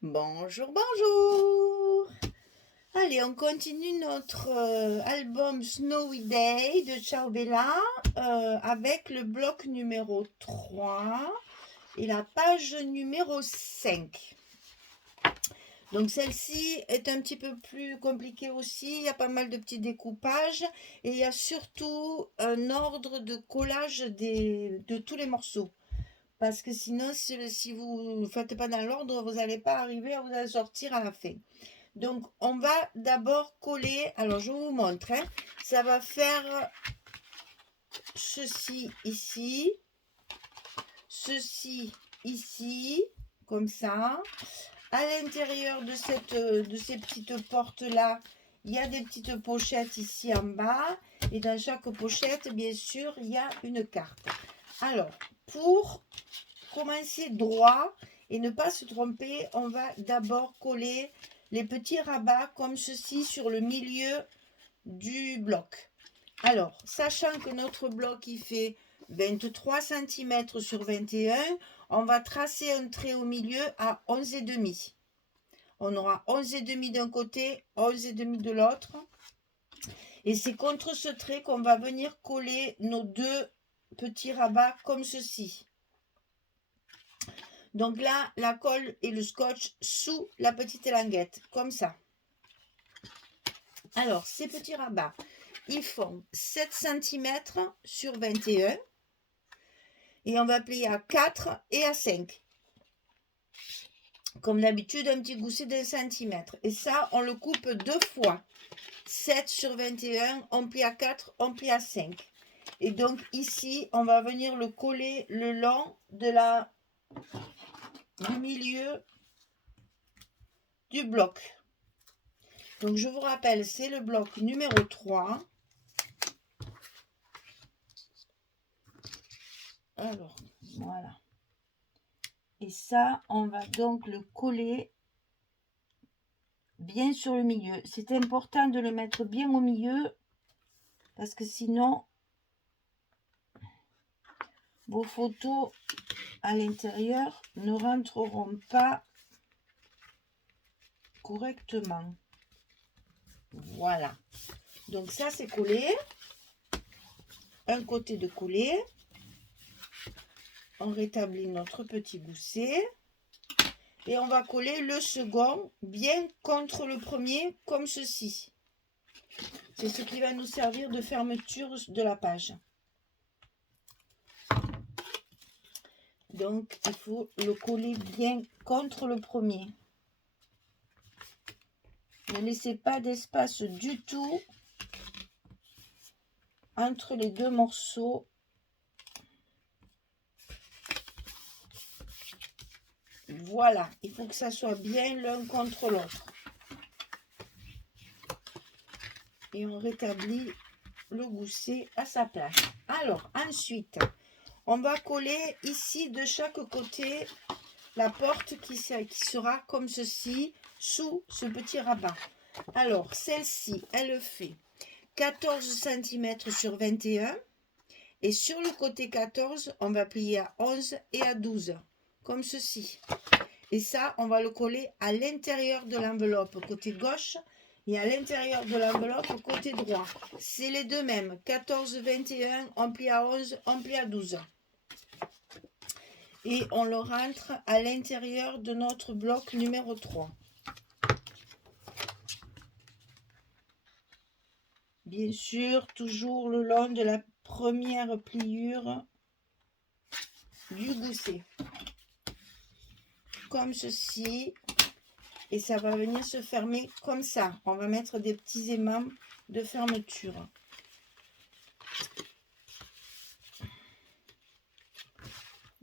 Bonjour, bonjour. Allez, on continue notre album Snowy Day de Ciao Bella avec le bloc numéro 3 et la page numéro 5. Donc celle-ci est un petit peu plus compliquée aussi, il y a pas mal de petits découpages et il y a surtout un ordre de collage de tous les morceaux. Parce que sinon, si vous ne faites pas dans l'ordre, vous n'allez pas arriver à vous en sortir à la fin. Donc, on va d'abord coller. Alors, je vous montre. Ça va faire ceci ici. Ceci ici. Comme ça. À l'intérieur de ces petites portes-là, il y a des petites pochettes ici en bas. Et dans chaque pochette, bien sûr, il y a une carte. Alors, pour commencer droit et ne pas se tromper, on va d'abord coller les petits rabats comme ceci sur le milieu du bloc. Alors, sachant que notre bloc il fait 23 cm sur 21, on va tracer un trait au milieu à 11,5. On aura 11,5 d'un côté, 11,5 de l'autre. Et c'est contre ce trait qu'on va venir coller nos deux petits rabats comme ceci. Donc là, la colle et le scotch sous la petite languette, comme ça. Alors, ces petits rabats, ils font 7 cm sur 21. Et on va plier à 4 et à 5. Comme d'habitude, un petit gousset d'un centimètre. Et ça, on le coupe deux fois. 7 sur 21, on plie à 4, on plie à 5. Et donc ici, on va venir le coller le long de du milieu du bloc. Donc je vous rappelle, c'est le bloc numéro 3. Alors, voilà. Et ça, on va donc le coller bien sur le milieu. C'est important de le mettre bien au milieu parce que sinon, vos photos à l'intérieur ne rentreront pas correctement. Voilà. Donc ça, c'est collé. Un côté de collé. On rétablit notre petit gousset. Et on va coller le second bien contre le premier, comme ceci. C'est ce qui va nous servir de fermeture de la page. Donc, il faut le coller bien contre le premier. Ne laissez pas d'espace du tout entre les deux morceaux. Voilà, il faut que ça soit bien l'un contre l'autre. Et on rétablit le gousset à sa place. Alors, ensuite, on va coller ici de chaque côté la porte qui sera comme ceci, sous ce petit rabat. Alors, celle-ci, elle fait 14 cm sur 21. Et sur le côté 14, on va plier à 11 et à 12, comme ceci. Et ça, on va le coller à l'intérieur de l'enveloppe, côté gauche, et à l'intérieur de l'enveloppe, côté droit. C'est les deux mêmes, 14, 21, on plie à 11, on plie à 12. Et on le rentre à l'intérieur de notre bloc numéro 3. Bien sûr, toujours le long de la première pliure du gousset. Comme ceci. Et ça va venir se fermer comme ça. On va mettre des petits aimants de fermeture.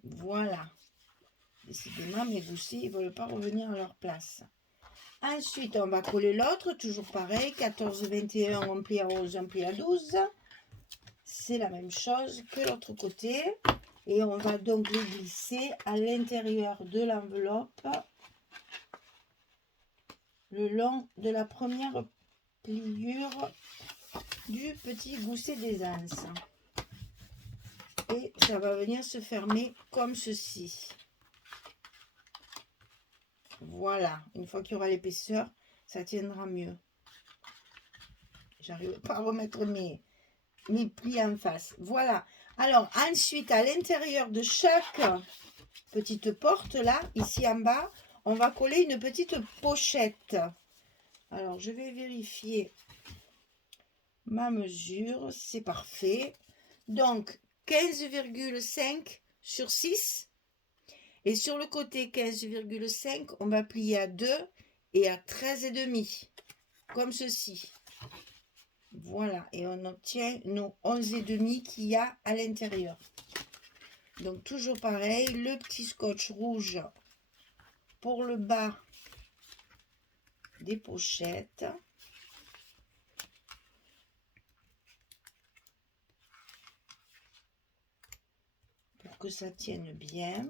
Voilà. Décidément, mes goussets ne veulent pas revenir à leur place. Ensuite, on va coller l'autre, toujours pareil. 14, 21, on plie à 11, on plie à 12. C'est la même chose que l'autre côté. Et on va donc le glisser à l'intérieur de l'enveloppe, le long de la première pliure du petit gousset des anses. Et ça va venir se fermer comme ceci. Voilà, une fois qu'il y aura l'épaisseur, ça tiendra mieux. J'arrive pas à remettre mes plis en face. Voilà. Alors, ensuite, à l'intérieur de chaque petite porte, là, ici en bas, on va coller une petite pochette. Alors, je vais vérifier ma mesure. C'est parfait. Donc, 15,5 sur 6. Et sur le côté 15,5, on va plier à 2 et à 13,5. Comme ceci. Voilà. Et on obtient nos 11,5 qu'il y a à l'intérieur. Donc, toujours pareil. Le petit scotch rouge pour le bas des pochettes. Pour que ça tienne bien.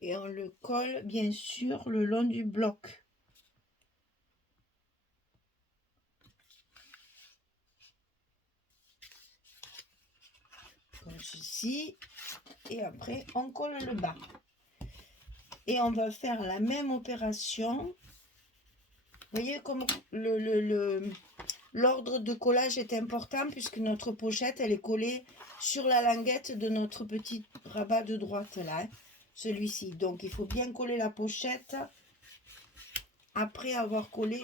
Et on le colle bien sûr le long du bloc. Comme ceci. Et après on colle le bas. Et on va faire la même opération. Vous voyez comme l'ordre de collage est important puisque notre pochette elle est collée sur la languette de notre petit rabat de droite là. Hein, celui-ci. Donc il faut bien coller la pochette après avoir collé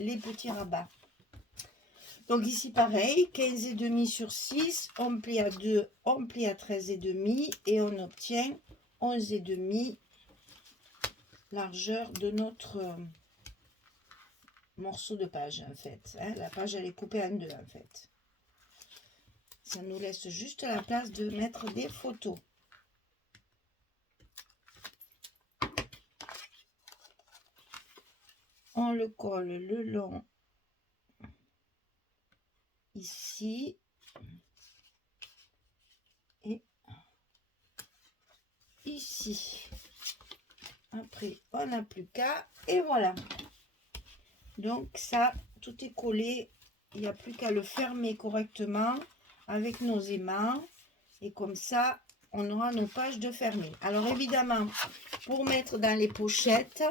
les petits rabats. Donc ici pareil, 15,5 sur 6, on plie à 2, on plie à 13,5 et on obtient 11,5 largeur de notre morceau de page en fait. Hein, la page elle est coupée en deux en fait. Ça nous laisse juste la place de mettre des photos. On le colle le long ici et ici. Après, on n'a plus qu'à et voilà. Donc ça, tout est collé. Il n'y a plus qu'à le fermer correctement avec nos aimants. Et comme ça, on aura nos pages de fermer. Alors évidemment, pour mettre dans les pochettes,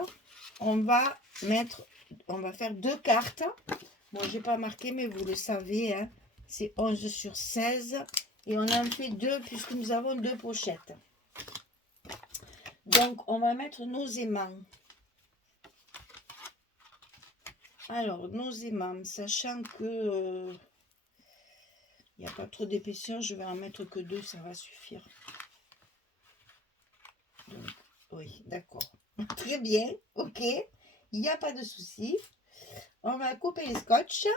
on va faire 2 cartes. Bon, j'ai pas marqué, mais vous le savez, hein, c'est 11 sur 16. Et on en fait 2 puisque nous avons 2 pochettes. Donc, on va mettre nos aimants. Alors, nos aimants, sachant que il n'y a pas trop d'épaisseur, je vais en mettre que 2, ça va suffire. Donc, oui, d'accord. Très bien, ok. Il n'y a pas de souci. On va couper les scotch.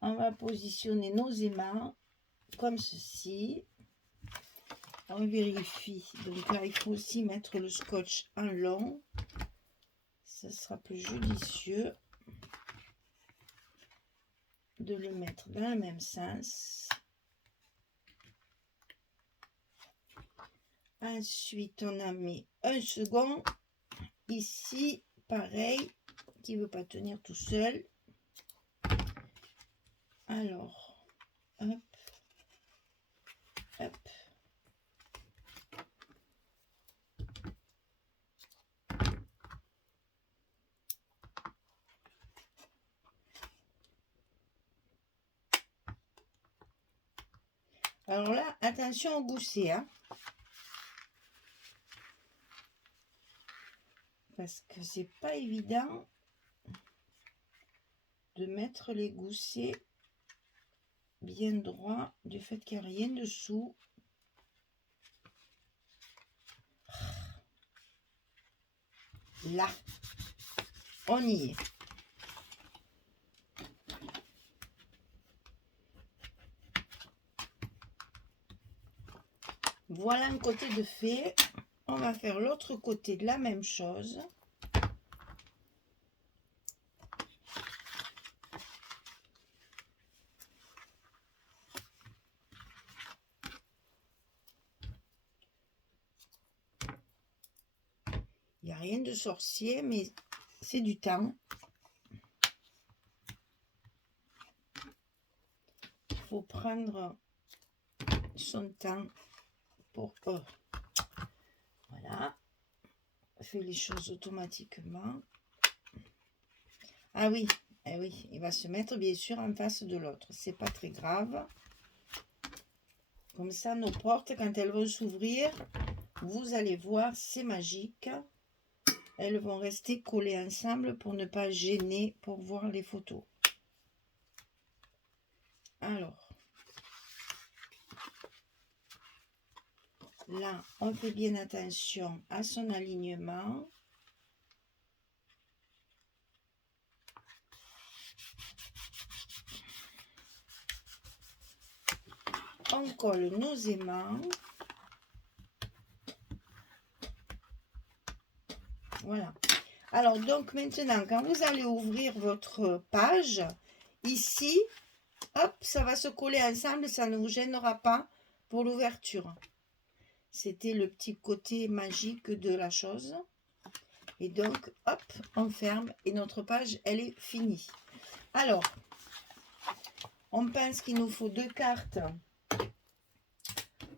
On va positionner nos aimants comme ceci. On vérifie. Donc là, il faut aussi mettre le scotch en long. Ça sera plus judicieux de le mettre dans le même sens. Ensuite, on a mis un second. Ici, pareil, qui ne veut pas tenir tout seul. Alors, hop, hop. Alors là, attention au gousset, hein, parce que c'est pas évident de mettre les goussets bien droits du fait qu'il n'y a rien dessous. Là, on y est. Voilà un côté de fait. On va faire l'autre côté de la même chose. Il n'y a rien de sorcier, mais c'est du temps. faut prendre son temps pour eux. Voilà. Fait les choses automatiquement. Ah oui, eh oui, il va se mettre bien sûr en face de l'autre. C'est pas très grave. Comme ça, nos portes, quand elles vont s'ouvrir, vous allez voir, c'est magique. Elles vont rester collées ensemble pour ne pas gêner pour voir les photos. Alors, là, on fait bien attention à son alignement. On colle nos aimants. Voilà. Alors, donc maintenant, quand vous allez ouvrir votre page, ici, hop, ça va se coller ensemble, ça ne vous gênera pas pour l'ouverture. C'était le petit côté magique de la chose. Et donc, hop, on ferme et notre page, elle est finie. Alors, on pense qu'il nous faut 2 cartes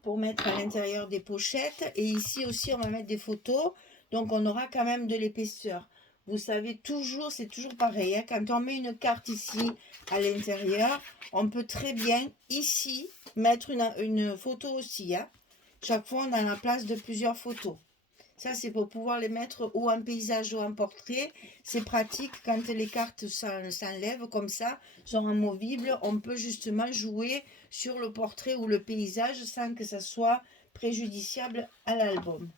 pour mettre à l'intérieur des pochettes. Et ici aussi, on va mettre des photos. Donc, on aura quand même de l'épaisseur. Vous savez, toujours, c'est toujours pareil. Hein, quand on met une carte ici à l'intérieur, on peut très bien ici mettre une photo aussi. Hein. Chaque fois, on a la place de plusieurs photos. Ça, c'est pour pouvoir les mettre ou en paysage ou en portrait. C'est pratique quand les cartes s'enlèvent comme ça, sont amovibles. On peut justement jouer sur le portrait ou le paysage sans que ça soit préjudiciable à l'album.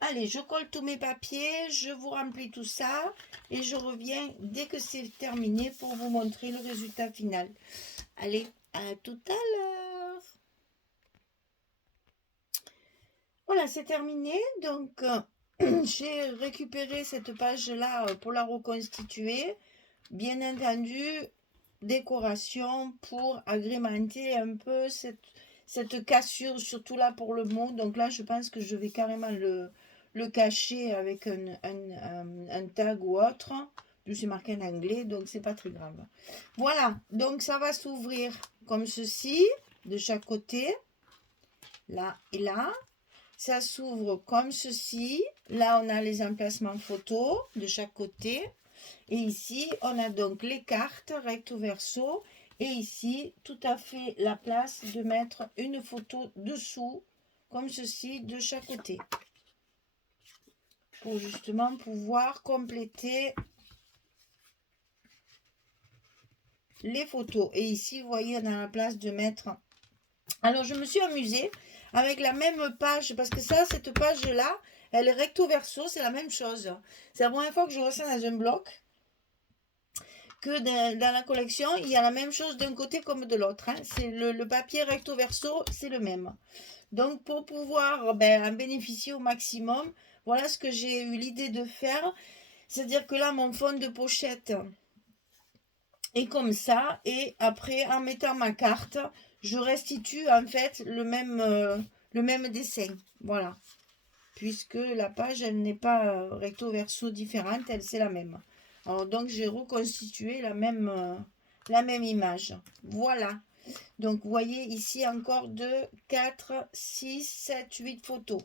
Allez, je colle tous mes papiers, je vous remplis tout ça et je reviens dès que c'est terminé pour vous montrer le résultat final. Allez, à tout à l'heure. Voilà, c'est terminé. Donc, j'ai récupéré cette page-là pour la reconstituer. Bien entendu, décoration pour agrémenter un peu cette cassure, surtout là pour le mot. Donc là, je pense que je vais carrément le cacher avec un tag ou autre. C'est marqué en anglais, donc c'est pas très grave. Voilà, donc ça va s'ouvrir comme ceci, de chaque côté, là et là. Ça s'ouvre comme ceci. Là, on a les emplacements photos de chaque côté. Et ici, on a donc les cartes recto verso. Et ici, tout à fait la place de mettre une photo dessous, comme ceci, de chaque côté. Pour justement pouvoir compléter les photos. Et ici, vous voyez, on a la place de mettre... Alors, je me suis amusée avec la même page, parce que ça, cette page-là, elle est recto verso, c'est la même chose. C'est la première fois que je vois ça dans un bloc, que dans la collection, il y a la même chose d'un côté comme de l'autre. Hein. C'est le papier recto verso, c'est le même. Donc, pour pouvoir en bénéficier au maximum, voilà ce que j'ai eu l'idée de faire. C'est-à-dire que là, mon fond de pochette est comme ça, et après, en mettant ma carte, je restitue en fait le même dessin, voilà, puisque la page elle n'est pas recto verso différente, elle c'est la même. Alors donc j'ai reconstitué la même image, voilà. Donc vous voyez ici encore 2, 4, 6, 7, 8 photos,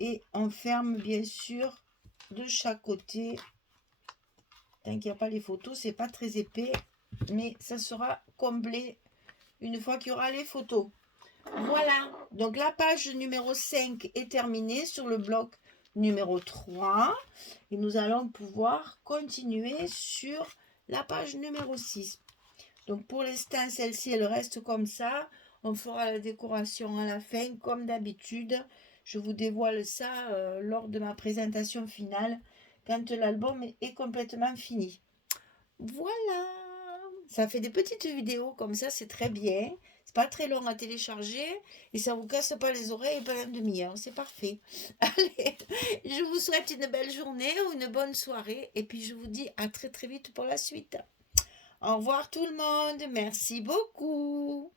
et on ferme bien sûr de chaque côté. Tant qu'il n'y a pas les photos, c'est pas très épais, mais ça sera comblé une fois qu'il y aura les photos. Voilà, donc la page numéro 5 est terminée sur le bloc numéro 3. Et nous allons pouvoir continuer sur la page numéro 6. Donc pour l'instant, celle-ci, elle reste comme ça. On fera la décoration à la fin, comme d'habitude. Je vous dévoile ça lors de ma présentation finale, quand l'album est complètement fini. Voilà, ça fait des petites vidéos comme ça, c'est très bien. C'est pas très long à télécharger et ça vous casse pas les oreilles pendant une demi-heure, c'est parfait. Allez, je vous souhaite une belle journée ou une bonne soirée et puis je vous dis à très très vite pour la suite. Au revoir tout le monde, merci beaucoup.